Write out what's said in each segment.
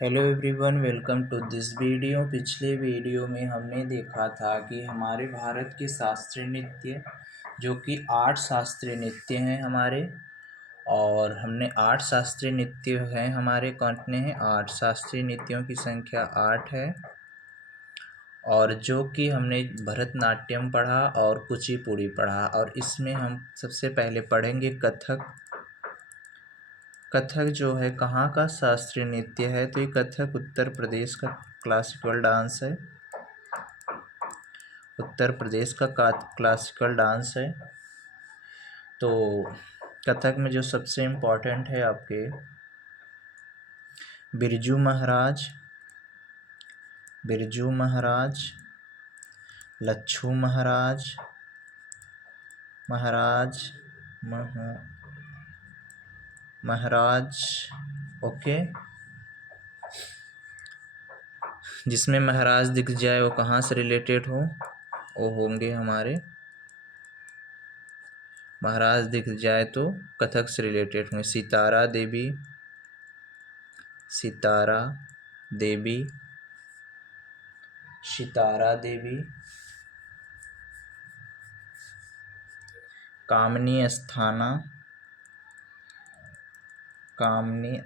Hello everyone, welcome to this video. पिछले video में हमने देखा था कि हमारे भारत के शास्त्रीय नृत्य जो कि 8 शास्त्रीय नृत्य हैं हमारे। और हमने 8 शास्त्रीय नृत्य हैं हमारे, कितने हैं? 8 शास्त्रीय नृत्यों की संख्या 8 है। और जो कि हमने भरतनाट्यम पढ़ा और कुचिपुड़ी पढ़ा। और इसमें हम सबसे पहले पढ़ेंगे कथक। कथक जो है कहाँ का शास्त्रीय नृत्य है? तो ये कथक उत्तर प्रदेश का क्लासिकल डांस है। उत्तर प्रदेश का क्लासिकल डांस है। तो कथक में जो सबसे इम्पोर्टेंट है आपके बिरजू महाराज, लच्छू महाराज, ओके। जिसमें महाराज दिख जाए वो कहाँ से रिलेटेड हो? वो होंगे हमारे, महाराज दिख जाए तो कथक से रिलेटेड होंगे। सितारा देवी, कामनी अस्थाना, नालनी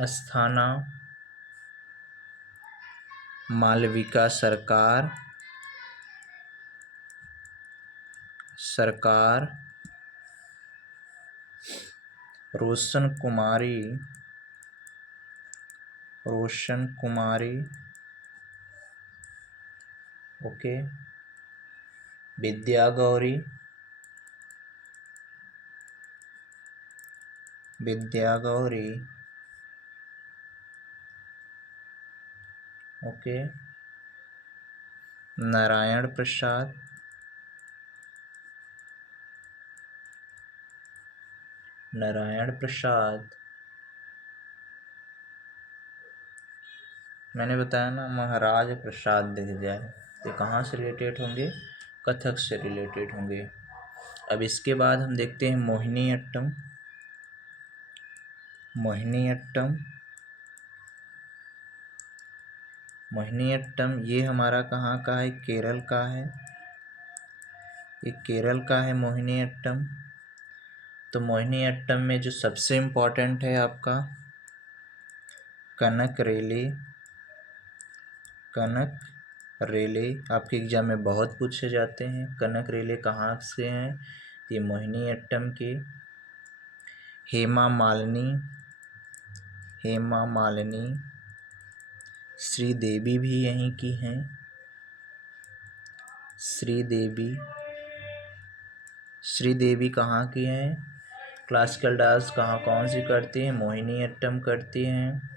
अस्थाना, मालविका सरकार, रोशन कुमारी, ओके। विद्या गौरी, ओके। नारायण प्रसाद, मैंने बताया ना, महाराज प्रसाद दिख जाए तो कहाँ से रिलेटेड होंगे? कथक से रिलेटेड होंगे। अब इसके बाद हम देखते हैं मोहिनीअट्टम। ये हमारा कहाँ का है? केरल का है। ये केरल का है मोहिनीअट्टम। तो मोहिनीअट्टम में जो सबसे इम्पोर्टेंट है आपका कनक रेले। आपके एग्जाम में बहुत पूछे जाते हैं। कनक रेले कहाँ से हैं? ये मोहिनीअट्टम के। हेमा मालिनी, श्रीदेवी भी यहीं की हैं। श्रीदेवी कहाँ की हैं? क्लासिकल डांस कौन सी करती हैं? मोहिनीअट्टम करती हैं।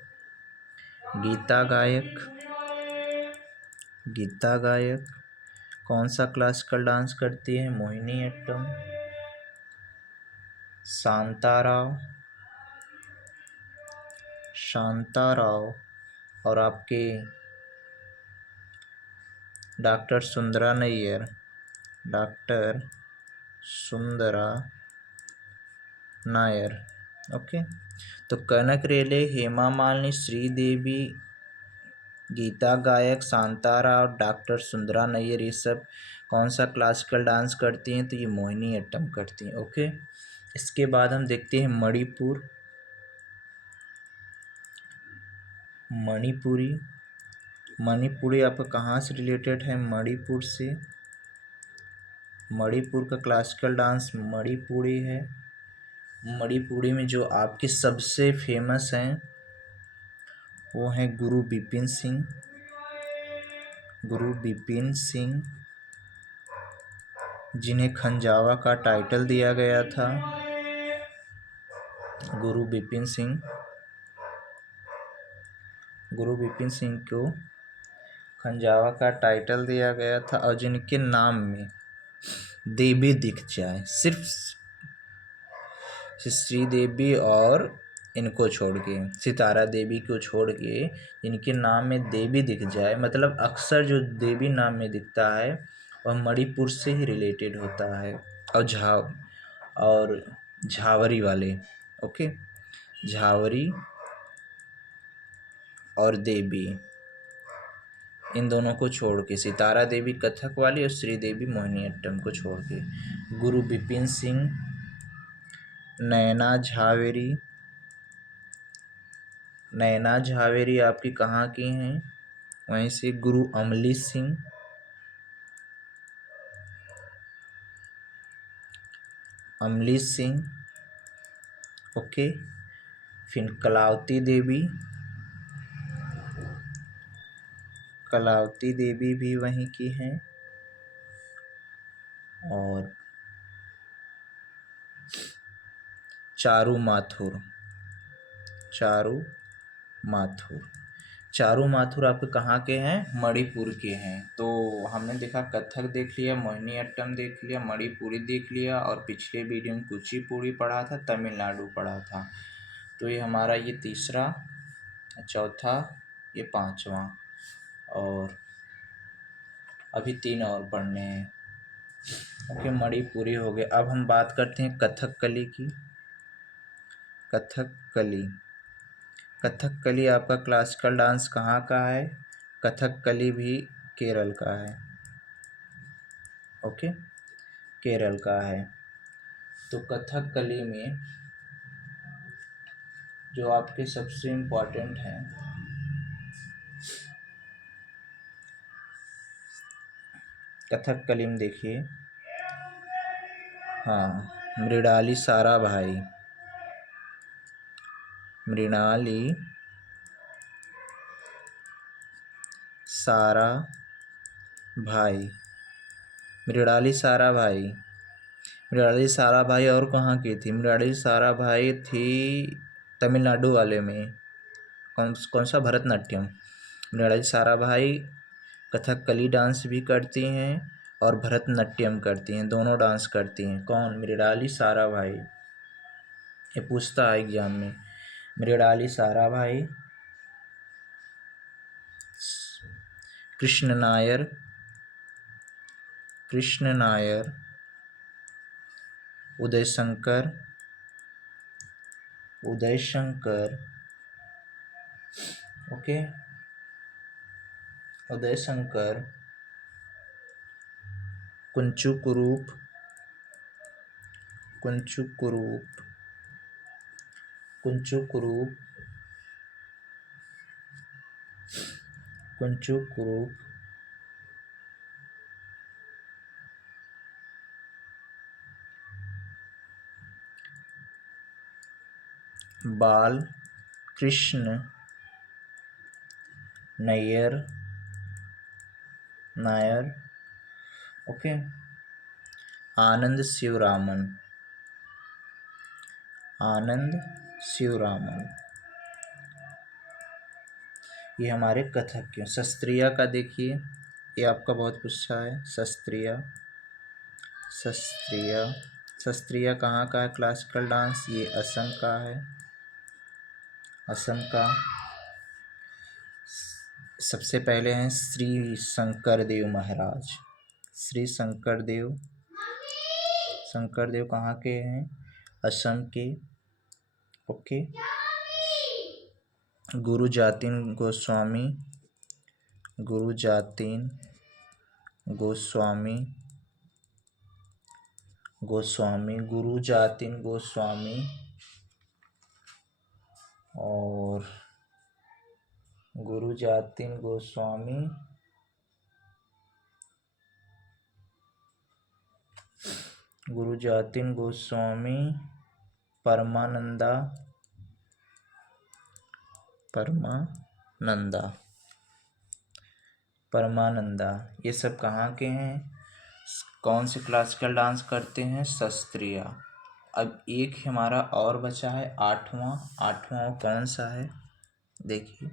गीता गायक कौन सा क्लासिकल डांस करती है? मोहिनीअट्टम। शांताराव और आपके डॉक्टर सुंदरा नायर, ओके। तो कनक रेले, हेमा मालिनी, श्रीदेवी, गीता गायक, शांताराव, डॉक्टर सुंदरा नैयर, ये सब कौन सा क्लासिकल डांस करती हैं? तो ये मोहिनीअट्टम करती हैं, ओके। इसके बाद हम देखते हैं मणिपुरी आपका कहाँ से रिलेटेड है? मणिपुर से। मणिपुर का क्लासिकल डांस मणिपुरी है। मणिपुरी में जो आपके सबसे फेमस हैं वो हैं गुरु बिपिन सिंह, जिन्हें खंजावा का टाइटल दिया गया था। गुरु बिपिन सिंह को खंजावा का टाइटल दिया गया था। और जिनके नाम में देवी दिख जाए, सिर्फ श्रीदेवी और इनको छोड़ के, सितारा देवी को छोड़ के इनके नाम में देवी दिख जाए, मतलब अक्सर जो देवी नाम में दिखता है वह मणिपुर से ही रिलेटेड होता है। और झावरी वाले, ओके, झावरी और देवी, इन दोनों को छोड़ के, सितारा देवी कथक वाली और श्रीदेवी मोहिनीअट्टम को छोड़ के, गुरु बिपिन सिंह, नैना झावेरी आपकी कहाँ की हैं? वहीं से गुरु अमलीश सिंह, ओके। फिर कलावती देवी भी वहीं की हैं। और चारू माथुर आपके कहाँ के हैं? मणिपुर के हैं। तो हमने देखा कथक देख लिया, मोहिनीअट्टम देख लिया, मणिपुरी देख लिया, और पिछले वीडियो में कुचिपुड़ी पढ़ा था, तमिलनाडु पढ़ा था। तो ये हमारा ये तीसरा, चौथा, ये पांचवा, और अभी 3 और पढ़ने हैं। ओके, मणिपुरी हो गए। अब हम बात करते हैं कथकली की। कथकली आपका क्लासिकल डांस कहाँ का है? कथकली भी केरल का है, ओके, केरल का है। तो कथकली में जो आपके सबसे इम्पोर्टेंट हैं, कथकली में देखिए, हाँ, मृणाली साराभाई, मृणाली साराभाई और कहाँ की थी? मृणाली साराभाई थी तमिलनाडु वाले में। कौन सा? भरतनाट्यम। मृणाली साराभाई कथकली डांस भी करती हैं और भरतनाट्यम करती हैं, दोनों डांस करती हैं। कौन? मृणाली साराभाई। ये पूछता है एग्जाम में, मृणाली साराभाई, कृष्ण नायर, उदय शंकर, ओके, उदय शंकर, कुंचू कुरूप, बाल कृष्ण नायर, ओके, आनंद शिवरामन, ये हमारे कथक के। शास्त्रीय का देखिए, ये आपका बहुत पूछा है। शास्त्रीय कहाँ का है क्लासिकल डांस? ये असम का है, असम का। सबसे पहले हैं श्री शंकर देव महाराज। शंकर देव कहाँ के हैं? असम के, ओके। गुरु जातिन गोस्वामी, और गुरु जातिन गोस्वामी, परमानंदा, ये सब कहाँ के हैं? कौन से क्लासिकल डांस करते हैं? शास्त्रीय। अब एक हमारा और बचा है, आठवां कौन सा है? देखिए,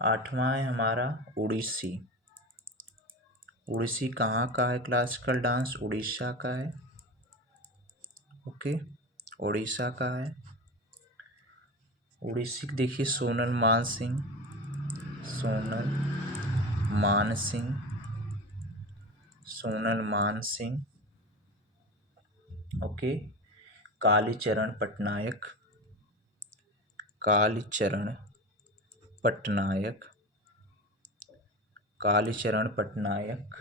आठवां है हमारा उड़ीसी कहाँ का है क्लासिकल डांस? उड़ीसा का है, ओके, उड़ीसा का है। उड़ीसी देखिए सोनल मान सिंह, सोनल मान सिंह, सोनल मान सिंह। ओके। कालीचरण पटनायक, कालीचरण पटनायक, कालीचरण पटनायक।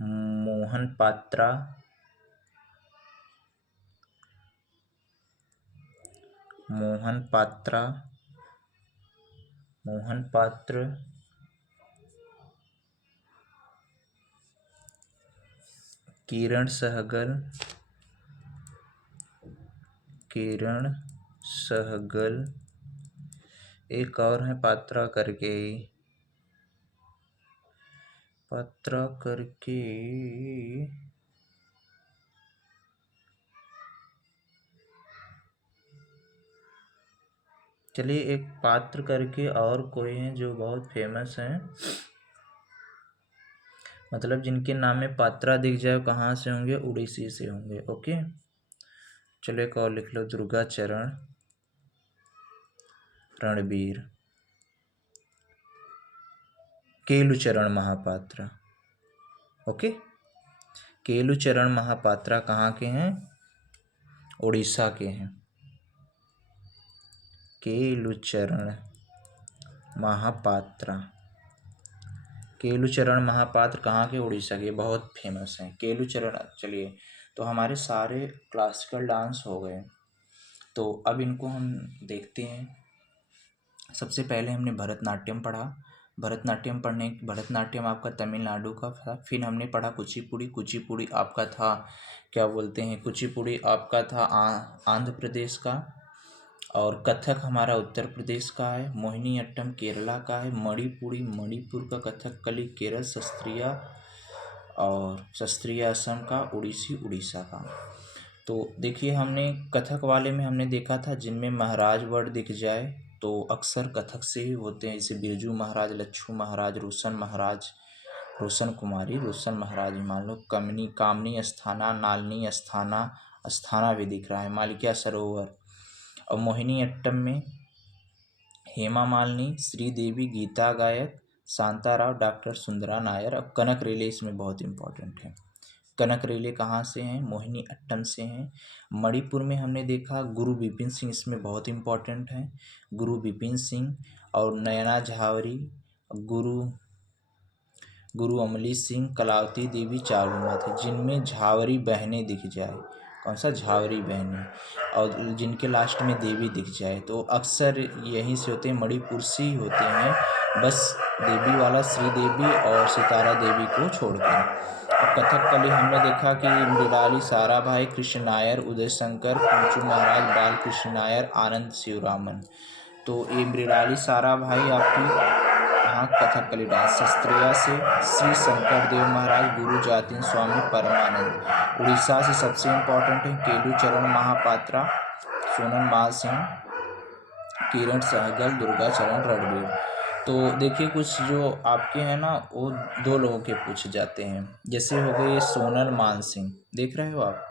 मोहन पात्रा, मोहन पात्रा, मोहन पात्र। किरण सहगल, किरण सहगल। एक और है पात्रा करके, पात्रा करके। चलिए एक पात्र करके और कोई हैं जो बहुत फेमस हैं, मतलब जिनके नाम में पात्रा दिख जाए कहाँ से होंगे, उड़ीसी से होंगे। ओके। चलो एक और लिख लो, दुर्गाचरण रणबीर, केलुचरण महापात्रा। ओके। केलुचरण महापात्रा कहाँ के हैं, उड़ीसा के हैं। केलुचरण महापात्रा, केलुचरण महापात्र कहाँ के, उड़ीसा के, बहुत फेमस हैं केलुचरण। चलिए तो हमारे सारे क्लासिकल डांस हो गए, तो अब इनको हम देखते हैं। सबसे पहले हमने भरतनाट्यम पढ़ा। भरतनाट्यम आपका तमिलनाडु का था। फिर हमने पढ़ा कुचिपुड़ी। कुचिपुड़ी आपका था, क्या बोलते हैं, कुचिपुड़ी आपका था आंध्र प्रदेश का। और कथक हमारा उत्तर प्रदेश का है। मोहिनी अट्टम केरला का है। मणिपुरी मणिपुर का, कथकली केरल, शास्त्रीय असम का, उड़ीसी उड़ीसा का। तो देखिए हमने कथक वाले में हमने देखा था जिनमें महाराज वर्ड दिख जाए तो अक्सर कथक से ही होते हैं, जैसे बिरजू महाराज, लच्छू महाराज, रोशन महाराज, रोशन कुमारी, रोशन महाराज मान लो, कामनी अस्थाना, नालनी अस्थाना, अस्थाना भी दिख रहा है, मालिका सरोवर। और मोहिनी अट्टम में हेमा मालिनी, श्रीदेवी, गीता गायक, शांताराव, डॉक्टर सुंदरा नायर। अब कनक रेले इसमें बहुत इंपॉर्टेंट है। कनक रेले कहाँ से हैं, मोहिनी अट्टम से हैं। मणिपुर में हमने देखा गुरु बिपिन सिंह, इसमें बहुत इंपॉर्टेंट है, गुरु बिपिन सिंह। और नयना झावरी, गुरु अमली सिंह, कलावती देवी, चारुमा थे, जिनमें झावरी बहनें दिख जाए, कौन सा, झावरी बहनें, और जिनके लास्ट में देवी दिख जाए तो अक्सर यहीं से होते हैं, मणिपुर से ही होते हैं, बस देवी वाला श्रीदेवी और सितारा देवी को छोड़कर। अब कथकली हमने देखा कि मृणाली साराभाई, कृष्ण नायर, उदय शंकर, कुंचू महाराज, बालकृष्ण नायर, आनंद शिवरामन। तो ये मृणाली साराभाई आपकी हाँ कथकली डांस। शास्त्रीय से श्री शंकर देव महाराज, गुरु जातिन स्वामी परमानंद। उड़ीसा से सबसे इम्पोर्टेंट है केलुचरण महापात्रा, सोनल मान सिंह, किरण सहगल, दुर्गाचरण रणबीर। तो देखिए कुछ जो आपके हैं ना वो दो लोगों के पूछे जाते हैं, जैसे हो गए सोनल मान सिंह, देख रहे हो आप,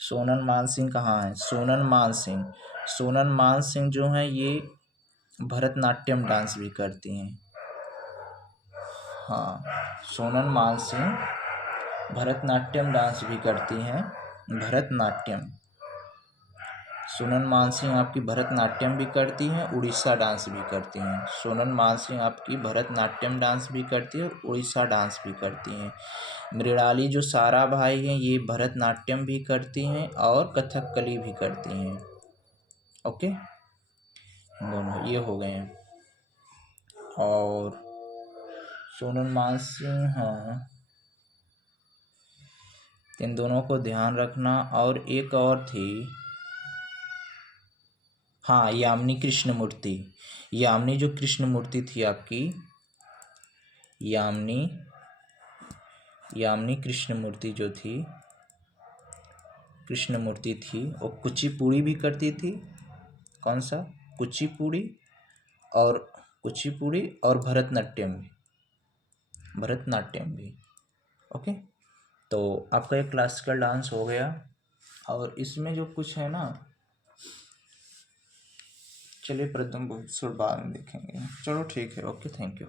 सोनल मान सिंह कहाँ है, सोनल मान सिंह, सोनल मान सिंह जो हैं ये भरतनाट्यम डांस भी करती हैं। हाँ, सोनल मान सिंह भरतनाट्यम डांस भी करती हैं। भरतनाट्यम, सोनल मान सिंह आपकी भरतनाट्यम भी करती हैं, उड़ीसा डांस भी करती हैं। सोनल मान सिंह आपकी भरतनाट्यम डांस भी करती है और उड़ीसा डांस भी करती हैं। मृणाली जो साराभाई हैं ये भरतनाट्यम भी करती हैं और कथकली भी करती हैं। ओके, दोनों ये हो गए हैं। और सोनल मान सिंह, हाँ, इन दोनों को ध्यान रखना। और एक और थी, हाँ, यामिनी कृष्णमूर्ति। यामिनी जो कृष्णमूर्ति थी आपकी, यामिनी कृष्णमूर्ति जो थी, कृष्णमूर्ति थी वो कुचिपुड़ी भी करती थी। कौन सा, कुचिपुड़ी और भरतनाट्यम भी। ओके, तो आपका एक क्लासिकल डांस हो गया। और इसमें जो कुछ है ना चलिए प्रथम सुर बाद में देखेंगे। चलो ठीक है, ओके, थैंक यू।